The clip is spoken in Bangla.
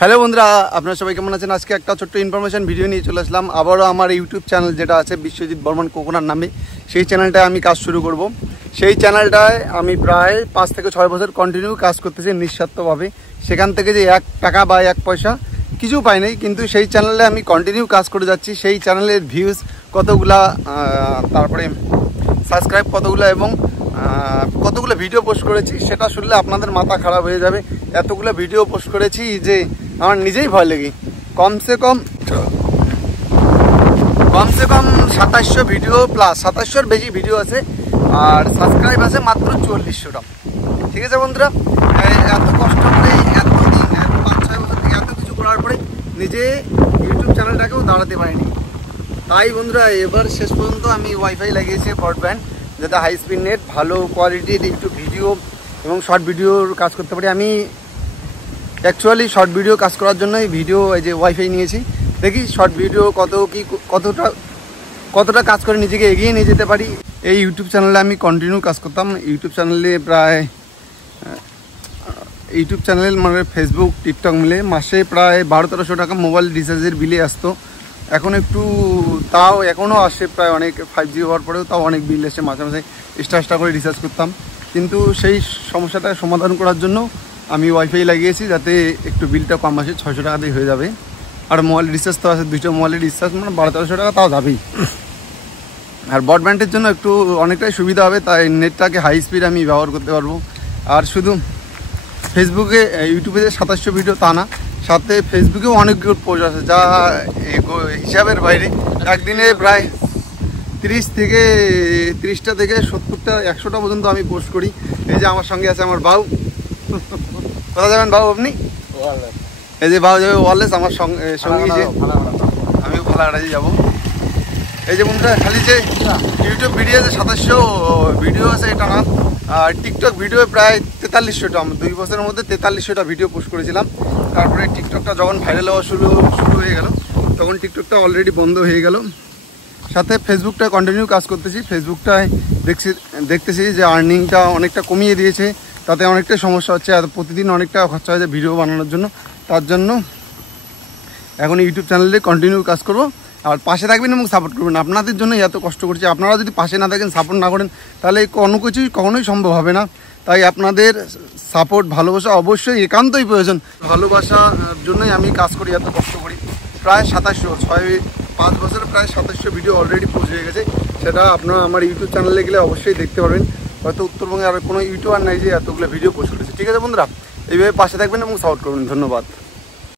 হ্যালো বন্ধুরা, আপনারা সবাই কেমন আছেন? আজকে একটা ছোট্ট ইনফরমেশন ভিডিও নিয়ে চলে আসলাম। আবারও আমার ইউটিউব চ্যানেল যেটা আছে বিশ্বজিৎ বর্মন কোকোনার নামে, সেই চ্যানেলটায় আমি কাজ শুরু করব। সেই চ্যানেলটায় আমি প্রায় 5 থেকে 6 বছর কন্টিনিউ কাজ করতেছি নিঃস্বার্থভাবে। সেখান থেকে যে 1 টাকা বা 1 পয়সা কিছু পাই নাই, কিন্তু সেই চ্যানেলে আমি কন্টিনিউ কাজ করে যাচ্ছি। সেই চ্যানেলের ভিউজ কতগুলা, তারপরে সাবস্ক্রাইব কতগুলো এবং কতগুলো ভিডিও পোস্ট করেছি সেটা শুনলে আপনাদের মাথা খারাপ হয়ে যাবে। এতগুলো ভিডিও পোস্ট করেছি যে আমার নিজেই ভয় লেগে। কমসে কম 2700 ভিডিও প্লাস 2700-এর বেশি ভিডিও আছে, আর সাবস্ক্রাইব আছে মাত্র 4400টা। ঠিক আছে বন্ধুরা, এত কষ্ট করে এতদিন 5-6 বছর থেকে এত কিছু করার পরে নিজে ইউটিউব চ্যানেলটাকেও দাঁড়াতে পারিনি। তাই বন্ধুরা, এবার শেষ পর্যন্ত আমি ওয়াইফাই লাগিয়েছি ব্রডব্যান্ড, যাতে হাই স্পিড নেট, ভালো কোয়ালিটির ইউটিউব ভিডিও এবং শর্ট ভিডিওর কাজ করতে পারি। আমি অ্যাকচুয়ালি শর্ট ভিডিও কাজ করার জন্যই ভিডিও এই যে ওয়াইফাই নিয়েছি। দেখি শর্ট ভিডিও কতটা কাজ করে নিজেকে এগিয়ে নিয়ে যেতে পারি। এই ইউটিউব চ্যানেলে আমি কন্টিনিউ কাজ করতাম। ইউটিউব চ্যানেল মানে ফেসবুক, টিকটক মিলে মাসে প্রায় 1200-1300 টাকা মোবাইল রিচার্জের বিলে আসতো। এখন একটু তাও এখনও আসে, প্রায় অনেক 5G হওয়ার পরেও তাও অনেক বিল এসে মাঝে মাঝে এক্সট্রা করে রিচার্জ করতাম। কিন্তু সেই সমস্যাটা সমাধান করার জন্য আমি ওয়াইফাই লাগিয়েছি, যাতে একটু বিলটা কম আসে। 600 টাকাতেই হয়ে যাবে। আর মোবাইল রিচার্জ তো আছে, 2টা মোবাইলের রিচার্জ মানে 1200-1300 টাকা তাও যাবেই। আর ব্রডব্যান্ডের জন্য একটু অনেকটাই সুবিধা হবে, তাই নেটটাকে হাই স্পিড আমি ব্যবহার করতে পারবো। আর শুধু ফেসবুকে ইউটিউবে যে 2700 ভিডিও তা না, সাথে ফেসবুকেও অনেক পোস্ট আছে যা হিসাবের বাইরে। একদিনে প্রায় 30টা থেকে 70টা 100টা পর্যন্ত আমি পোস্ট করি। এই যে আমার সঙ্গে আছে আমার বাবু। কোথায় যাবেন বাবু আপনি? এই যে বাবু যাবে ওয়ারলেস, আমার সঙ্গী যে আমিও ফালাকাটাজি যাবো। এই যে বন্ধুরা, খালি যে ইউটিউব ভিডিও যে 2700 ভিডিও আছে এটা না, আর টিকটক ভিডিও প্রায় 4300টা। আমি 2 বছরের মধ্যে 4300টা ভিডিও পোস্ট করেছিলাম। তারপরে টিকটকটা যখন ভাইরাল হওয়া শুরু হয়ে গেল, তখন টিকটকটা অলরেডি বন্ধ হয়ে গেল। সাথে ফেসবুকটায় কন্টিনিউ কাজ করতেছি। ফেসবুকটায় দেখতেছি যে আর্নিংটা অনেকটা কমিয়ে দিয়েছে, তাতে অনেকটাই সমস্যা হচ্ছে। আর প্রতিদিন অনেকটা খরচা হয়ে যায় ভিডিও বানানোর জন্য। তার জন্য এখন ইউটিউব চ্যানেলে কন্টিনিউ কাজ করবো। আর পাশে থাকবেন এবং সাপোর্ট করবেন। আপনাদের জন্য এত কষ্ট করছি, আপনারা যদি পাশে না থাকেন, সাপোর্ট না করেন, তাহলে কোনো কিছুই কখনোই সম্ভব হবে না। তাই আপনাদের সাপোর্ট, ভালোবাসা অবশ্যই একান্তই প্রয়োজন। ভালোবাসার জন্যই আমি কাজ করি, এত কষ্ট করি। প্রায় 5 বছরে প্রায় 2700 ভিডিও অলরেডি পোস্ট হয়ে গেছে। সেটা আপনারা আমার ইউটিউব চ্যানেলে গেলে অবশ্যই দেখতে পারবেন। হয়তো উত্তরবঙ্গে আর কোনো ইউটিউবার নাই যে এতগুলো ভিডিও পোস্ট করেছে। ঠিক আছে বন্ধুরা, এইভাবে পাশে থাকবেন এবং সাপোর্ট করবেন। ধন্যবাদ।